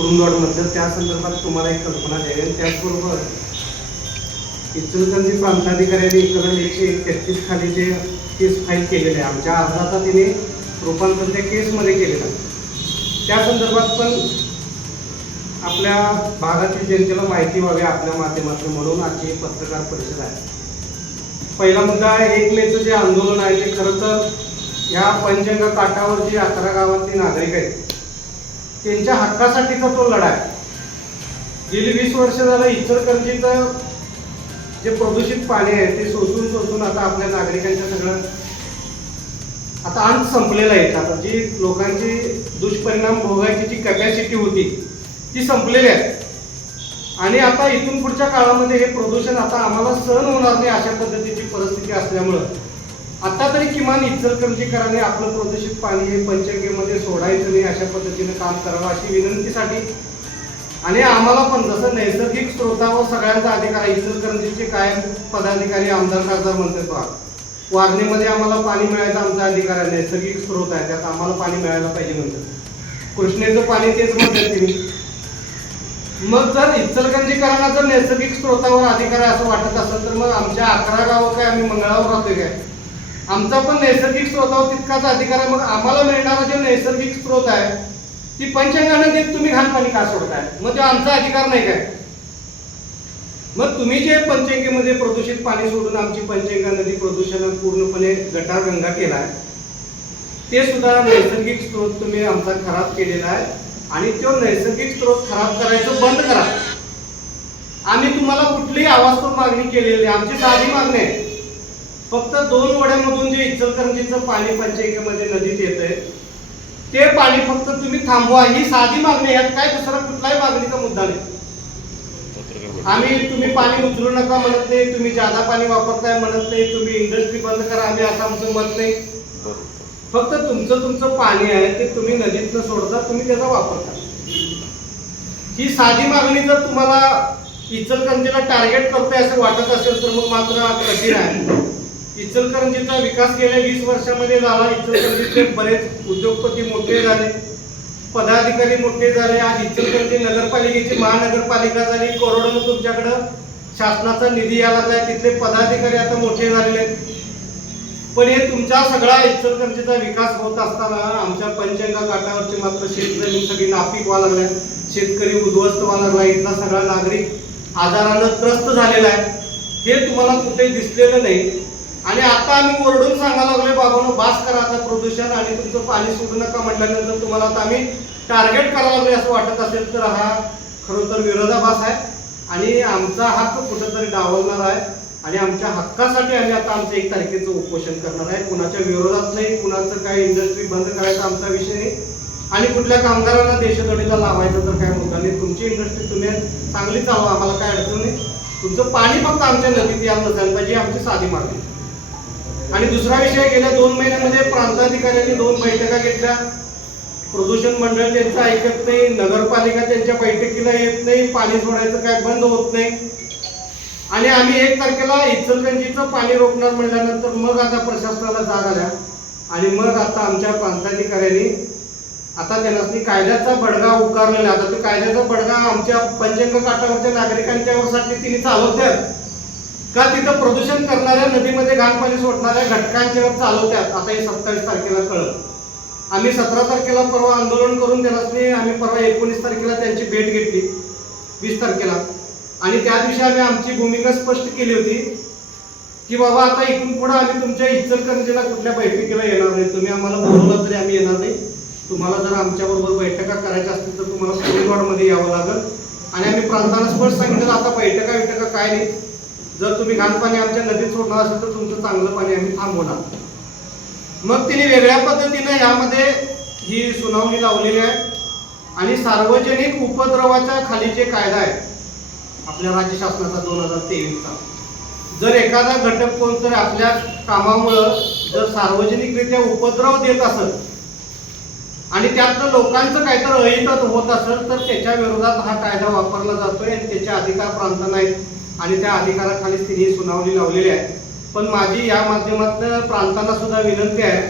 कुरुंदवाडमधलं, त्या संदर्भात तुम्हाला एक कल्पना द्यावी. त्याचबरोबर इचलकरंजी प्रांताधिकाऱ्यांनी कलम 133 खाली जे केस फाईल केलेले आहे, आमच्या अर्जाचा तिने रूपांतर त्या केसमध्ये केलेलं आहे. त्या संदर्भात पण आपल्या भागातील जनतेला माहिती व्हावी आपल्या माध्यमातून, म्हणून आजची पत्रकार परिषद आहे. पहिला मुद्दा आहे, एक मेचं जे आंदोलन आहे ते खरं तर ह्या पंचगंगा काठावर जी 11 गावातली नागरिक आहेत त्यांच्या हक्कासाठीचा तो लढा आहे. गेली 20 वर्ष झालं इचलकरंजीचं जे प्रदूषित पाणी आहे ते सोसून आता आपल्या नागरिकांच्या सगळं आता अंत संपलेला आहे. आता जी लोकांची दुष्परिणाम भोगायची जी कॅपॅसिटी होती ती संपलेली आहे आणि आता इथून पुढच्या काळामध्ये हे प्रदूषण आता आम्हाला सहन होणार नाही अशा पद्धतीची परिस्थिती असल्यामुळं आता तरी किमान इचलकरंजीकरांनी आपलं प्रदूषित पाणी हे पंचगंगेमध्ये सोडायचं नाही अशा पद्धतीने काम करावं अशी विनंतीसाठी, आणि आम्हाला पण जसं नैसर्गिक स्रोतावर सगळ्यांचा अधिकार आहे. इचलकरंजीचे कायम पदाधिकारी आमदार खासदार म्हणतात वारणीमध्ये आम्हाला पाणी मिळायचा आमचा अधिकार आहे, नैसर्गिक स्रोत आहे त्यात आम्हाला पाणी मिळायला पाहिजे म्हणतात. कृष्णेचं पाणी तेच म्हणतात तुम्ही. मग जर इचलकरंजीकरांना जर नैसर्गिक स्रोतावर अधिकार आहे असं वाटत असेल तर मग आमच्या 11 गावं काय आम्ही मंगळावर राहतोय काय? आमचा पण नैसर्गिक स्रोतावर तितकाच अधिकार आहे. मग आम्हाला मिळणारा जे नैसर्गिक स्रोत आहे ती पंचगंगा नदीत तुम्ही घाण पाणी का सोडताय? मग तो आमचा अधिकार नाही काय? मग तुम्ही जे पंचगंगेमध्ये प्रदूषित पाणी सोडून आमची पंचगंगा नदी प्रदूषण पूर्णपणे गटारगंगा केलाय, ते सुद्धा नैसर्गिक स्रोत तुम्ही आमचा खराब केलेला आहे आणि तो नैसर्गिक स्रोत खराब करायचं बंद करा. आम्ही तुम्हाला कुठलीही आवास्तव मागणी केलेली आहे. आमची साधी मागणी आहे, फक्त 2 वड्यामधून जे इचलकरंजीचं पाणी पंचगंगेमध्ये नदीत येतंय ते पाणी फक्त तुम्ही थांबवा, ही साधी मागणी. यात काय दुसरा कुठलाही मागणीचा मुद्दा नाही. आम्ही तुम्ही पाणी उचलू नका म्हणत नाही, तुम्ही जादा पाणी वापरताय म्हणत नाही, तुम्ही इंडस्ट्री बंद करा आम्ही असं आमचं मत नाही. फक्त तुमचं पाणी आहे ते तुम्ही नदीतनं सोडता, तुम्ही त्याचा वापर करा. ही साधी मागणी जर तुम्हाला इचलकरंजीला टार्गेट करतोय असं वाटत असेल तर मग मात्र कठीण आहे. इचलकरंजीचा विकास गेल्या 20 वर्षामध्ये झाला. इचलकरंजीचे बरेच उद्योगपती मोठे झाले, पदाधिकारी मोठे झाले. आज इचलकरंजी नगरपालिकेची महानगरपालिका झाली, करोडोनं तुमच्याकडं शासनाचा निधी यायला लागलाय, तिथले पदाधिकारी आता मोठे झालेले आहेत. पण हे तुमचा सगळा इचलकरंजीचा विकास होत असताना आमच्या पंचगंगा काठावरची मात्र शेतजमीन सगळी नापीक व्हायला लागल्या, शेतकरी उद्ध्वस्त व्हायला लागला, इथला सगळा नागरिक आजारानं त्रस्त झालेला आहे. हे तुम्हाला कुठे दिसलेलं नाही. आणि आता आम्ही ओरडून सांगायला लागलोय बाबांनो बास करा आता प्रदूषण आणि तुमचं पाणी सोडू नका म्हटल्यानंतर तुम्हाला आता आम्ही टार्गेट करायला लागलोय असं वाटत असेल तर हा खरोतर विरोधाभास आहे आणि आमचा हक्क कुठंतरी डावलणार आहे. आणि आमच्या हक्कासाठी आम्ही आता आमचं 1 तारखेचं उपोषण करणार आहे. कुणाच्या विरोधात नाही, कुणाचं काही इंडस्ट्री बंद करायचा आमचा विषय नाही आणि कुठल्या कामगारांना देशदोडीला लावायचं तर काय मुद्दा नाही. तुमची इंडस्ट्री तुम्ही चांगली चालवा, आम्हाला काय अडचण नाही. तुमचं पाणी फक्त आमच्या नदीत यायला नसायला पाहिजे, आमची साधी मागणी. आणि दुसरा विषय, गेल्या 2 महिन्यामध्ये प्रांताधिकाऱ्यांनी 2 बैठका घेतल्या. प्रदूषण मंडळ त्यांचं ऐकत नाही, नगरपालिका त्यांच्या बैठकीला येत नाही, पाणी सोडायचं काय बंद होत नाही. आणि आम्ही 1 तारखेला इचलकरंजीचं पाणी रोखणार म्हटल्यानंतर मग आता प्रशासनाला जाग आल्या आणि मग आता आमच्या प्रांताधिकाऱ्यांनी आता त्यांना कायद्याचा बडगा उकारलेला. आता तो कायद्याचा बडगा आमच्या पंचगंगा काठावरच्या नागरिकांच्यावरसाठी तिने चालवतात का तिथं प्रदूषण करणाऱ्या नदीमध्ये घाण पाणी सोडणाऱ्या घटकांच्यावर चालवतात. आता हे 27 तारखेला कळलं. आम्ही 17 तारखेला परवा आंदोलन करून त्यांना आम्ही परवा 19 तारखेला त्यांची भेट घेतली 20 तारखेला आणि त्या दिवशी आम्ही आमची भूमिका स्पष्ट केली होती की बाबा आता इथून पुढे आम्ही तुमच्या इचलकरंजीला कुठल्या बैठकीला येणार नाही. तुम्ही आम्हाला बोलवलं तरी आम्ही येणार नाही. तुम्हाला जर आमच्याबरोबर बैठका करायच्या असतील तर तुम्हाला कुरुंदवाडमध्ये यावं लागेल. आणि आम्ही प्रांताला स्पष्ट सांगितलं आता बैठका काय नाही, जर तुम्ही घाण पाणी आमच्या नदीत सोडणार असेल तर तुमचं चांगलं पाणी आम्ही थांबवणार. मग तिने वेगळ्या पद्धतीने यामध्ये ही सुनावणी लावलेली आहे. आणि सार्वजनिक उपद्रवाच्या खाली जे कायदा आहे आपल्या राज्य शासनाचा 2023चा, जर एखादा घटक कोणतरी आपल्या कामामुळं जर सार्वजनिकरित्या उपद्रव देत असेल आणि त्यातलं लोकांचं काहीतरी अहित होत असेल तर त्याच्या विरोधात हा कायदा वापरला जातोय आणि त्याचे अधिकार प्रांतांना आहेत आणि त्या अधिकाराखालीच तिने सुनावणी लावलेली आहे. पण माझी या माध्यमातून प्रांतांना सुद्धा विनंती आहे,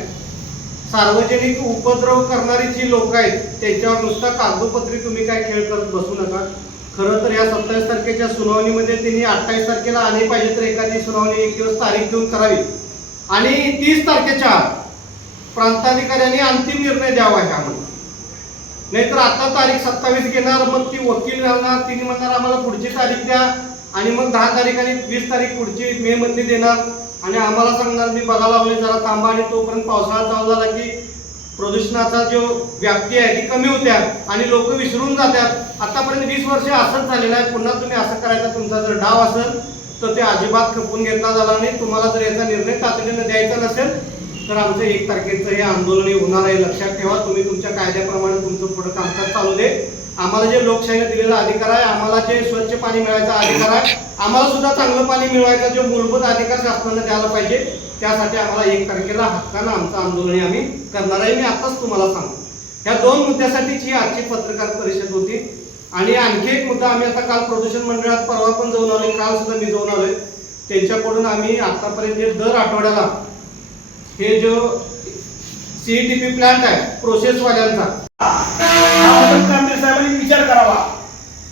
सार्वजनिक उपद्रव करणारी जी लोक आहेत त्यांच्यावर नुसता कागदोपत्री तुम्ही काय खेळ करत बसू नका. खरं तर या 27 तारखेच्या सुनावणीमध्ये त्यांनी 28 तारखेला आले पाहिजे तर एखादी सुनावणी एक दिवस तारीख देऊन करावी आणि 30 तारखेच्या प्रांताधिकाऱ्यांनी अंतिम निर्णय द्यावा ह्यामध्ये. नाहीतर आता तारीख 27 घेणार, मग ती वकील राहणार, तिने म्हणणार आम्हाला पुढची तारीख द्या आणि मग 10 तारीख आणि 20 तारीख पुढची मे मधली देणार आणि आम्हाला सांगणार मी बघा लावले जरा थांबा आणि तोपर्यंत पावसाळा चालू झाला की प्रदूषणाचा जो व्याप्ती आहे ती कमी होत्या आणि लोक विसरून जातात. आतापर्यंत 20 वर्ष असंच झालेलं आहे. पुन्हा तुम्ही असं करायचा तुमचा जर डाव असेल तर ते अजिबात खपून घेतला झाला नाही. तुम्हाला जर याचा निर्णय तातडीने द्यायचा नसेल तर आमचं 1 तारखेचं हे आंदोलन होणार आहे. लक्षात ठेवा. तुम्ही तुमच्या कायद्याप्रमाणे तुमचं पुढे कामकाज चालू दे. आम्हाला जे लोकशाहीने दिलेला अधिकार आहे, आम्हाला जे स्वच्छ पाणी मिळायचा अधिकार आहे, आम्हाला सुद्धा चांगलं पाणी मिळवायचा जो मूलभूत अधिकार शासनाने द्यायला पाहिजे, त्यासाठी आम्हाला 1 तारखेला हक्कानं आमचं आंदोलन आम्ही करणार आहे. मी आताच तुम्हाला सांगतो ह्या 2 मुद्द्यासाठीच ही आजची पत्रकार परिषद होती. आणि आणखी एक मुद्दा, आम्ही आता काल प्रदूषण मंडळात परवा पण जाऊन आलोय, काल सुद्धा मी जाऊन आलोय. त्यांच्याकडून आम्ही आतापर्यंत दर आठवड्याला हे जो CETP प्लांट आहे प्रोसेसवाल्यांचा साहेबांनी विचार करावा.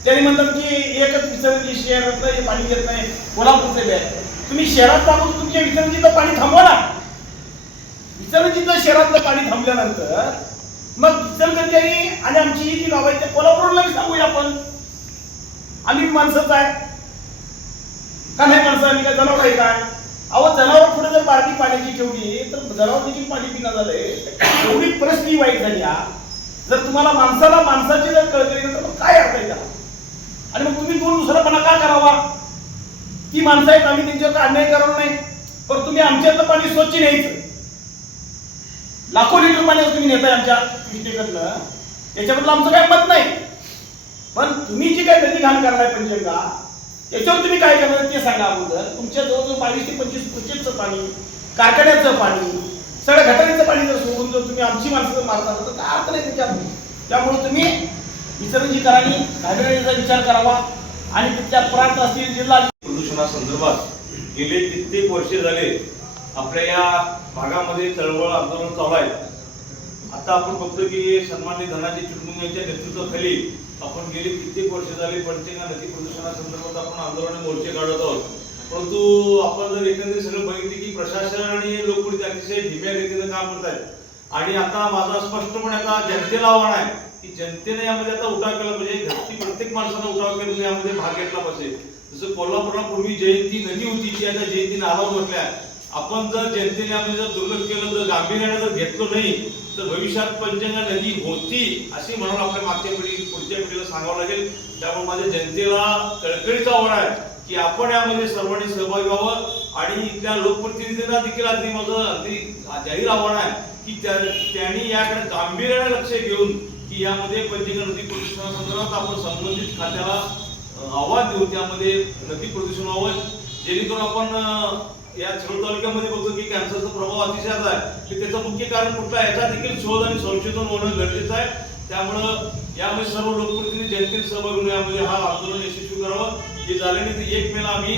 त्यांनी म्हणतात की एकच विसर्जन शहरातलं हे पाणी येत नाही, कोल्हापूरचं आहे. तुम्ही शहरात टाकून तुमच्या विसर्जनचं पाणी थांबवा ना. विसर्जनचं शहरातलं पाणी थांबल्यानंतर मग विसर्जनच्याही आणि आमची ही जी गाव आहे ते कोल्हापूरला सांगूया आपण. आम्ही माणसंच आहे का नाही माणसं? आम्ही काय जनावर आहे काय? अहो जनावर पुढे जर बारकी पाण्याची ठेवली तर जनावर देखील पाणी पिणं झालंय. एवढी परिस्थिती वाईट झाली. जर तुम्हाला माणसाला माणसाची जर कळकळी तर मग काय अर्थ आहे त्याला? आणि मग तुम्ही दोन दुसरापणा का करावा? ती माणसं आहेत, आम्ही त्यांच्यावर अन्याय करणार नाही, पण तुम्ही आमच्यातलं पाणी स्वच्छ न्यायचं. लाखो लिटर पाणी तुम्ही नेताय आमच्या पिष्टेकडनं, याच्याबद्दल आमचं काय मत नाही. पण तुम्ही जी काय नदी घाण करताय पंचगंगा, याच्यावर तुम्ही काय करणार ते सांगा अगोदर. तुमच्या जवळजवळ 22 ते 25 प्रोजेक्टचं पाणी, कारखान्याचं पाणी, सगळ्या घटनेचं पाणी जर सोडून जर तुम्ही आमची माणसं मारता तर काय अर्थ नाही त्याच्यात. त्यामुळे तुम्ही विसर्जनकारांनी घाणेरडीचा विचार करावा आणि तिथल्या प्रांत असतील जिल्हा प्रदूषणासंदर्भात गेले कित्येक वर्षे झाले आपल्या या भागामध्ये चळवळ आंदोलन चालू आहे. आता आपण बघतो की सन्माननीय धनाजी चिटमुंग यांच्या नेतृत्वाखाली आपण गेली कित्येक वर्ष झाली पंचगंगा नदी प्रदूषणासंदर्भात आपण आंदोलन मोर्चे काढत आहोत. परंतु आपण जर एकंदरीत सगळं बघितले की प्रशासन आणि लोकप्रतिनिधी अतिशय धीम्या गतीनं काम करत आहेत. आणि आता माझा स्पष्टपणे आता जनतेला आव्हान आहे की जनतेने यामध्ये आता उठाव केला पाहिजे. घरची प्रत्येक माणसानं उठाव करून यामध्ये भाग घेतला पाहिजे. जसं कोल्हापूरला पूर्वी जयंती नदी होती ती आता जयंती नावावर म्हटल्या. आपण जर जनतेने यामध्ये जर दुर्लक्ष केलं, जर गांभीर्याने जर घेतलो नाही तर भविष्यात पंचगंगा नदी होती अशी म्हणून आपल्या मागच्या पिढी पुढच्या पिढीला सांगावं लागेल. त्यामुळे माझ्या जनतेला कळकळीचं आव्हान आहे की आपण यामध्ये सर्वांनी सहभागी व्हावं. आणि इथल्या लोकप्रतिनिधींना देखील अगदी माझं अगदी जाहीर आव्हान आहे की त्यांनी याकडे गांभीर्याने लक्ष घेऊन की यामध्ये पंचगंगा नदी प्रदूषणासंदर्भात आपण संबंधित खात्याला आव्हान देऊ, त्यामध्ये नदी प्रदूषण व्हावं. जेणेकरून आपण या चिरोड तालुक्यामध्ये बघतो की कॅन्सरचा प्रभाव अतिशय आहे की त्याचं मुख्य कारण कुठलं आहे याचा देखील शोध आणि संशोधन होणं गरजेचं आहे. त्यामुळं यामध्ये सर्व लोकप्रतिनिधी जनतेने सहभागी होऊन यामध्ये हा आंदोलन यशस्वी करावं. हे झाल्याने 1 मेला आम्ही